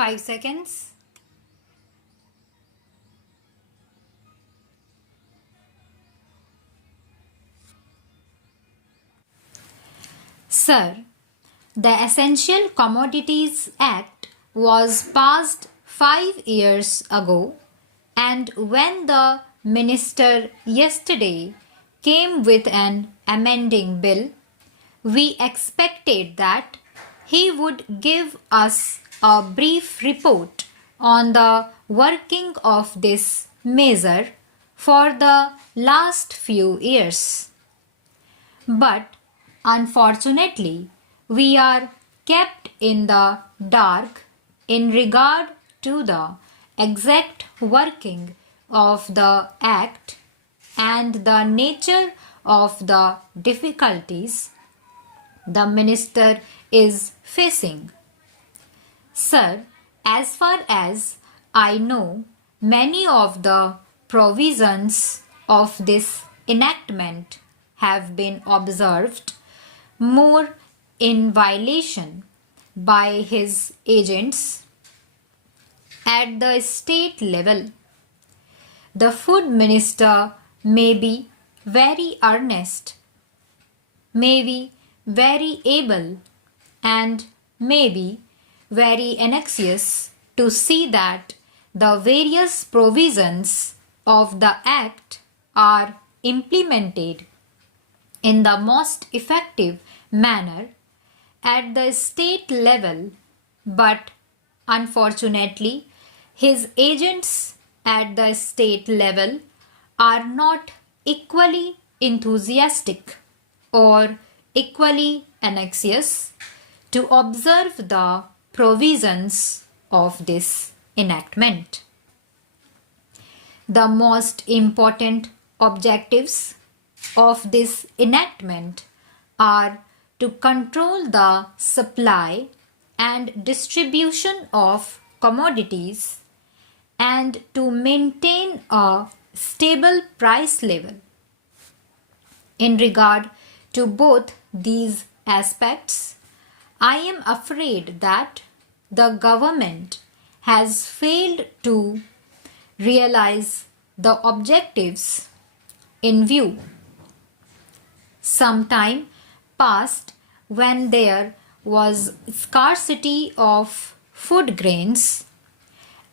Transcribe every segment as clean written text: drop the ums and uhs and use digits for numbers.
5 seconds. Sir, the Essential Commodities Act was passed 5 years ago, and when the minister yesterday came with an amending bill, we expected that he would give us a brief report on the working of this measure for the last few years. But unfortunately, we are kept in the dark in regard to the exact working of the Act and the nature of the difficulties the minister is facing. Sir, as far as I know, many of the provisions of this enactment have been observed more in violation by his agents at the state level. The food minister may be very earnest, may be very able, and may be very anxious to see that the various provisions of the Act are implemented in the most effective manner at the state level, but unfortunately, his agents at the state level are not equally enthusiastic or equally anxious to observe the provisions of this enactment. The most important objectives of this enactment are to control the supply and distribution of commodities and to maintain a stable price level. In regard to both these aspects, I am afraid that the government has failed to realize the objectives in view. Some time past, when there was scarcity of food grains,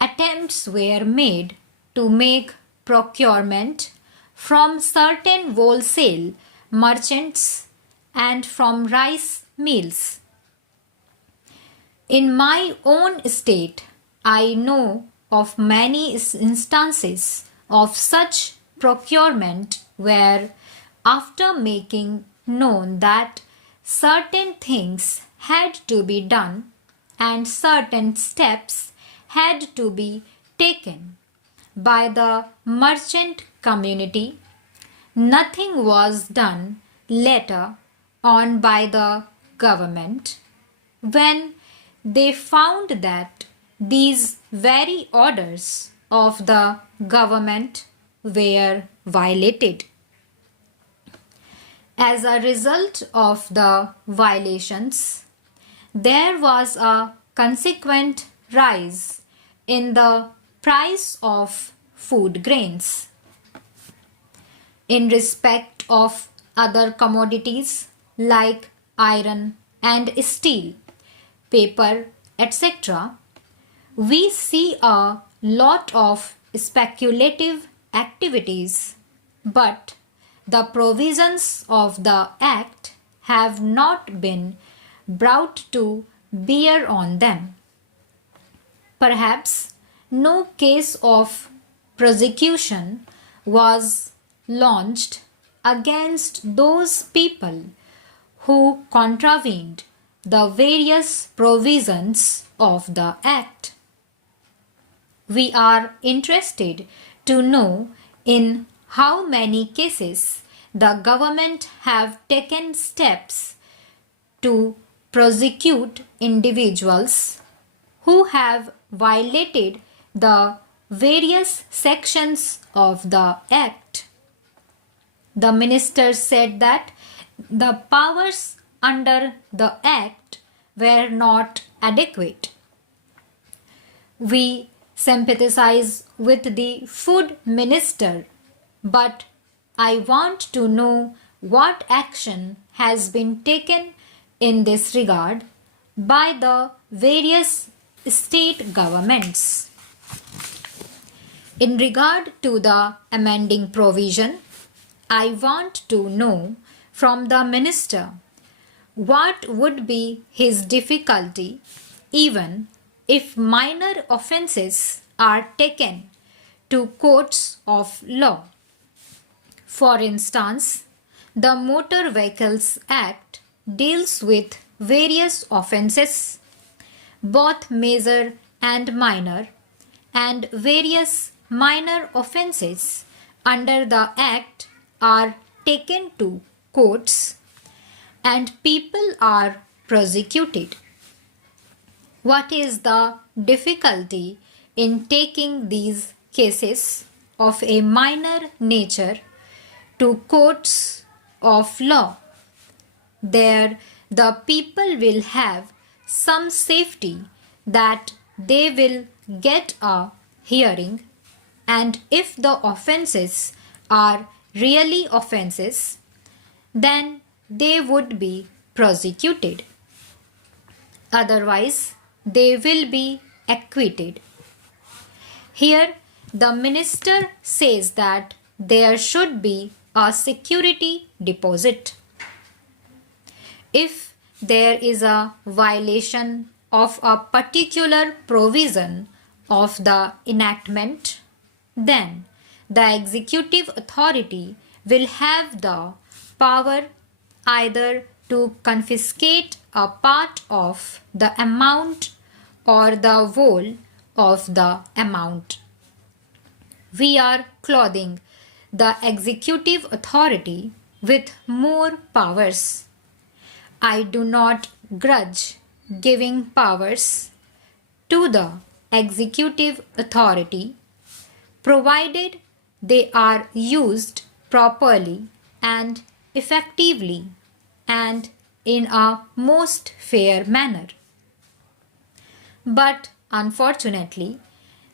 attempts were made to make procurement from certain wholesale merchants and from rice mills. In my own state, I know of many instances of such procurement where, after making known that certain things had to be done and certain steps had to be taken by the merchant community, nothing was done later on by the government when they found that these very orders of the government were violated. As a result of the violations, there was a consequent rise in the price of food grains. In respect of other commodities like iron and steel, paper, etc., we see a lot of speculative activities, but the provisions of the Act have not been brought to bear on them. Perhaps no case of prosecution was launched against those people who contravened the various provisions of the Act. We are interested to know in how many cases the government have taken steps to prosecute individuals who have violated the various sections of the Act. The minister said that the powers under the Act were not adequate. We sympathize with the food minister, but I want to know what action has been taken in this regard by the various state governments. In regard to the amending provision, I want to know from the minister what would be his difficulty even if minor offences are taken to courts of law. For instance, the Motor Vehicles Act deals with various offences, both major and minor, and various minor offences under the Act are taken to courts and people are prosecuted. What is the difficulty in taking these cases of a minor nature to courts of law? There, the people will have some safety that they will get a hearing, and if the offences are really offences, then they would be prosecuted. Otherwise, they will be acquitted. Here, the minister says that there should be a security deposit. If there is a violation of a particular provision of the enactment, then the executive authority will have the power either to confiscate a part of the amount or the whole of the amount. We are clothing the executive authority with more powers. I do not grudge giving powers to the executive authority, provided they are used properly and effectively and in a most fair manner. But unfortunately,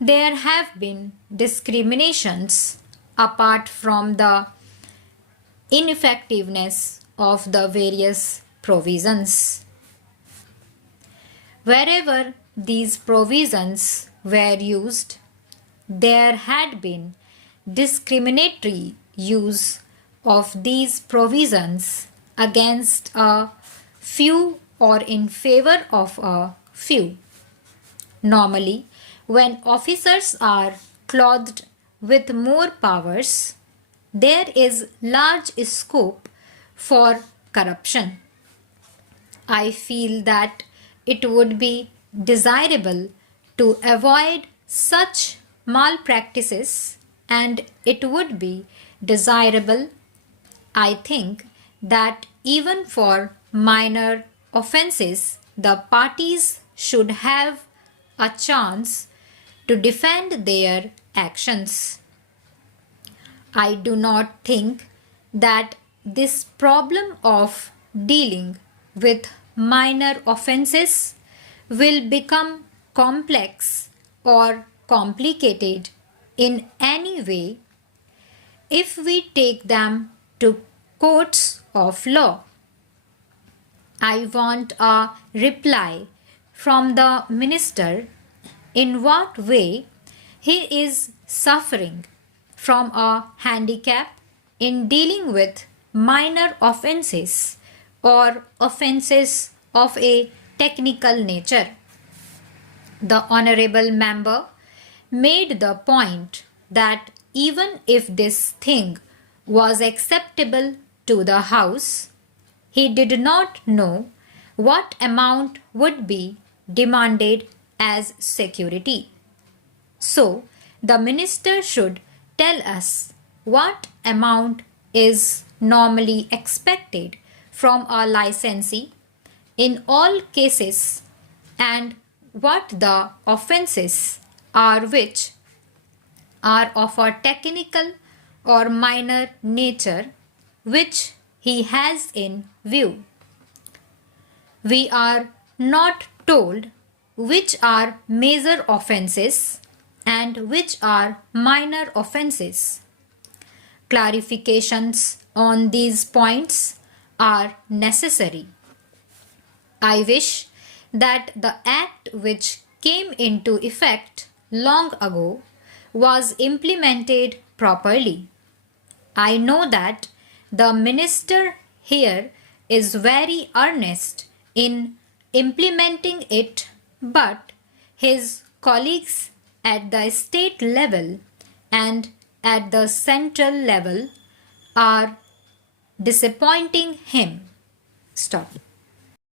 there have been discriminations apart from the ineffectiveness of the various provisions. Wherever these provisions were used, there had been discriminatory use of these provisions against a few or in favor of a few. Normally, when officers are clothed with more powers, there is large scope for corruption. I feel that it would be desirable to avoid such malpractices, and it would be desirable, I think, that even for minor offences, the parties should have a chance to defend their actions. I do not think that this problem of dealing with minor offences will become complex or complicated in any way if we take them to courts of law. I want a reply from the minister in what way he is suffering from a handicap in dealing with minor offences or offences of a technical nature. The honorable member made the point that even if this thing was acceptable to the House, he did not know what amount would be demanded as security. So, the minister should tell us what amount is normally expected from a licensee in all cases and what the offences are which are of a technical or minor nature which he has in view. We are not told which are major offences and which are minor offences. Clarifications on these points are necessary. I wish that the Act which came into effect long ago was implemented properly. I know that the Minister here is very earnest in implementing it, but his colleagues at the state level and at the central level are disappointing him. Stop.